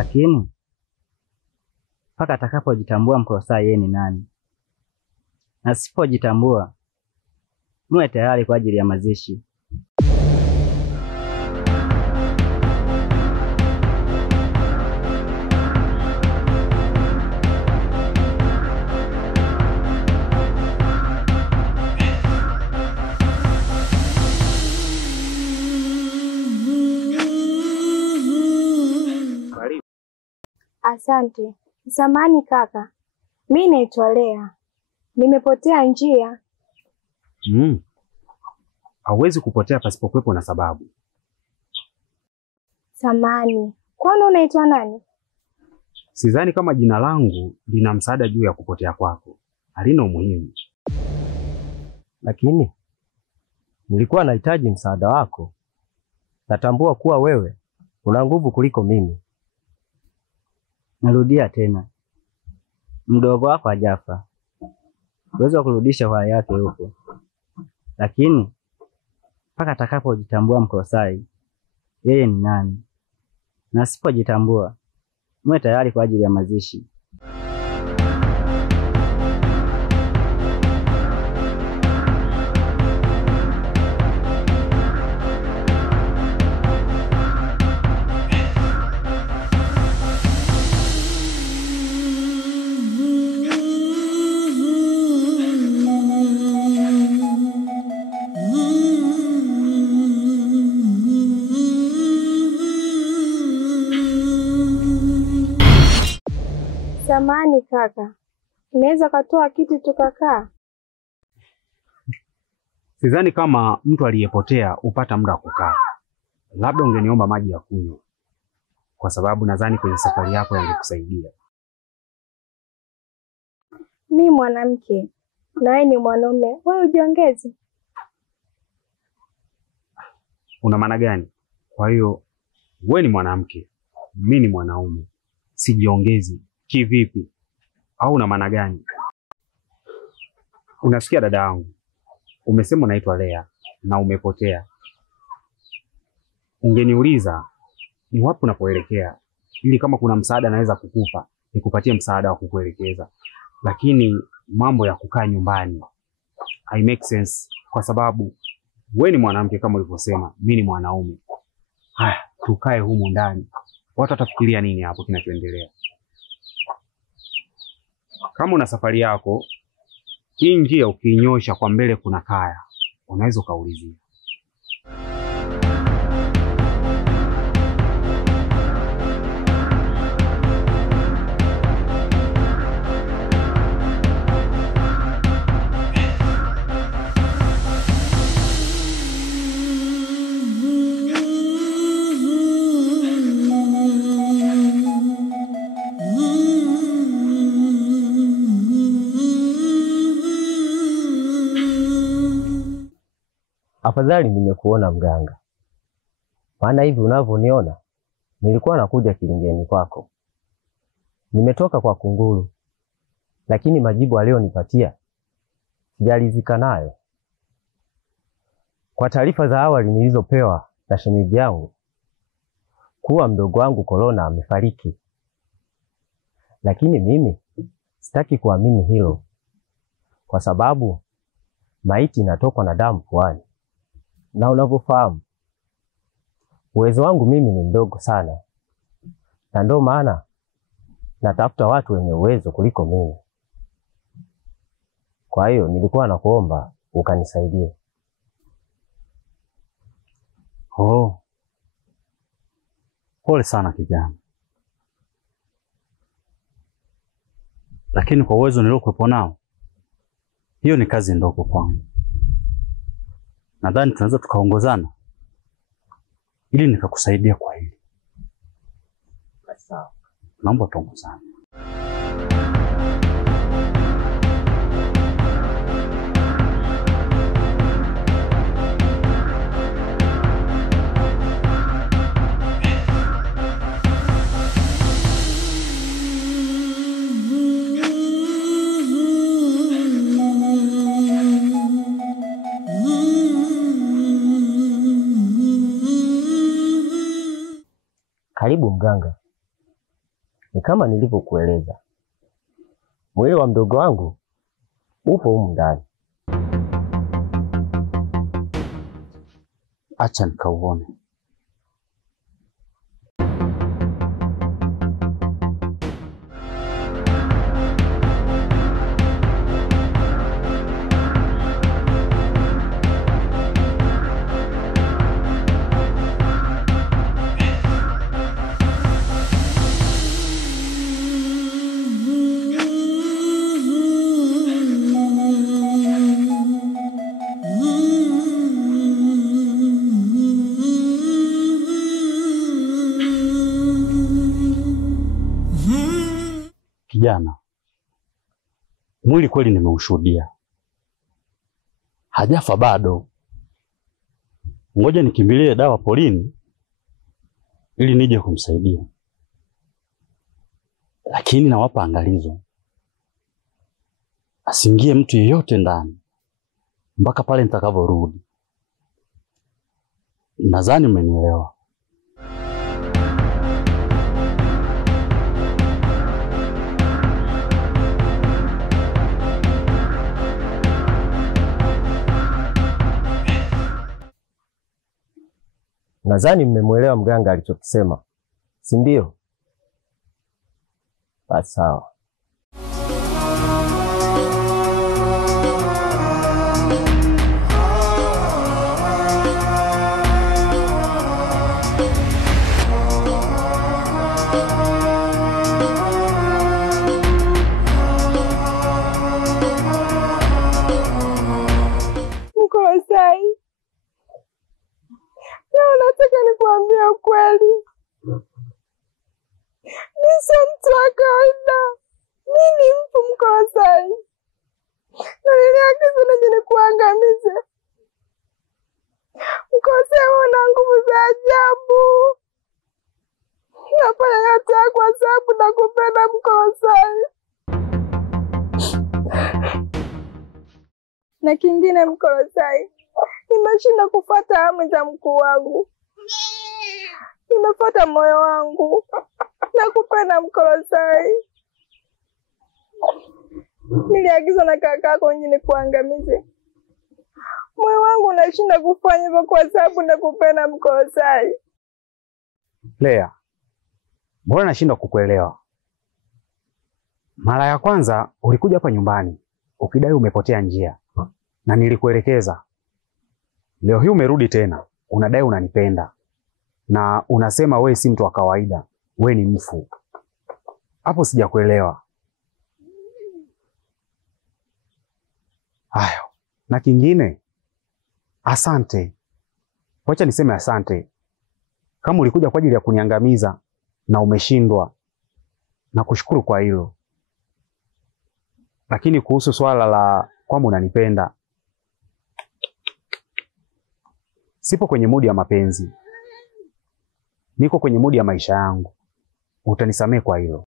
lakini mpaka atakapojitambua Mkolosai yeye ni nani. Na sipojitambua, muwe tayari kwa ajili ya mazishi. Asante. Samahani kaka. Mimi naitwa Lea. Nimepotea njia. Hauwezi kupotea pasipokuwepo na sababu. Samahani. Kwani unaitwa nani? Sidhani kama jina langu lina msaada juu ya kupotea kwako. Halina umuhimu. Lakini nilikuwa nahitaji msaada wako. Natambua kuwa wewe una nguvu kuliko mimi. Narudia tena, mdogo wako hajafa. Uwezo wa kurudisha uhai yake huko, lakini mpaka atakapojitambua Mkolosai yeye ni nani. Na sipojitambua, muwe tayari kwa ajili ya mazishi. Samahani kaka. Unaweza katoa kiti tukakaa? Sidhani kama mtu aliyepotea upata muda wa kukaa. Labda ungeniomba maji ya kunywa, kwa sababu nadhani kwenye safari yako yangekusaidia. Mimi mwanamke na wewe ni mwanaume, wewe ujiongeze. Una maana gani? Kwa hiyo wewe ni mwanamke, mimi ni mwanaume, sijiongezi kivipi? Au una maana gani? Unasikia dada yangu, umesema unaitwa Lea na umepotea. Ungeniuliza ni wapi unapoelekea, ili kama kuna msaada naweza kukupa, nikupatie msaada wa kukuelekeza. Lakini mambo ya kukaa nyumbani I make sense, kwa sababu wewe ni mwanamke kama ulivyosema, mimi ni mwanaume. Haya, tukae humu ndani. Watu watafikiria nini hapo kinachoendelea? Kama una safari yako, hii njia ukiinyosha kwa mbele kuna kaya, unaweza ukaulizia. Afadhali nimekuona mganga. Maana hivi unavyoniona, nilikuwa nakuja kilingeni kwako. Nimetoka kwa kunguru, lakini majibu aliyonipatia sijalizika nayo. Kwa taarifa za awali nilizopewa na shemeji yangu kuwa mdogo wangu Kolona amefariki. Lakini mimi sitaki kuamini hilo, kwa sababu maiti inatokwa na damu puani. Na unavyofahamu, uwezo wangu mimi ni mdogo sana. Na ndio maana natafuta watu wenye uwezo kuliko mimi. Kwa hiyo nilikuwa nakuomba ukanisaidie. Pole sana kijana. Lakini kwa uwezo niliokuwepo nao, hiyo ni kazi ndogo kwangu. Nadhani tunaweza tukaongozana ili nikakusaidia kwa hili. Sawa. Naomba tuongozane. Karibu mganga. Ni kama nilivyokueleza, mwili wa mdogo wangu upo humu ndani. Acha nikauone. Kijana, mwili kweli nimeushuhudia, hajafa bado. Ngoja nikimbilie dawa polini ili nije kumsaidia, lakini nawapa angalizo, asiingie mtu yeyote ndani mpaka pale nitakavyorudi. Nadhani umenielewa. Nadhani mmemwelewa mganga alichokisema, si ndio? Basi sawa. Mkolosai, leo nataka nikuambie ukweli. Mimi sio mtu wa kawaida. Mimi ni mfu, Mkolosai. Na niliagizwa nije nikuangamize. Mkolosai, wewe una nguvu za ajabu. Nafanya yote kwa sababu nakupenda, Mkolosai. Na kingine, Mkolosai, nimeshinda kufuata amri za mkuu wangu. Nimefuata moyo wangu. Nakupenda, Mkolosai. Niliagizwa na kakako nije nikuangamize. Moyo wangu unashinda kufanya hivyo kwa sababu nakupenda, Mkolosai. Lea, mbona nashindwa kukuelewa? Mara ya kwanza ulikuja hapa nyumbani ukidai umepotea njia na nilikuelekeza. Leo hii umerudi tena, unadai unanipenda na unasema we si mtu wa kawaida, we ni mfu. Hapo sijakuelewa. Hayo. Na kingine, asante. Wacha niseme asante. Kama ulikuja kwa ajili ya kuniangamiza na umeshindwa, na kushukuru kwa hilo. Lakini kuhusu swala la kwamba unanipenda, sipo kwenye mudi ya mapenzi. Niko kwenye mudi ya maisha yangu. Utanisamehe kwa hilo.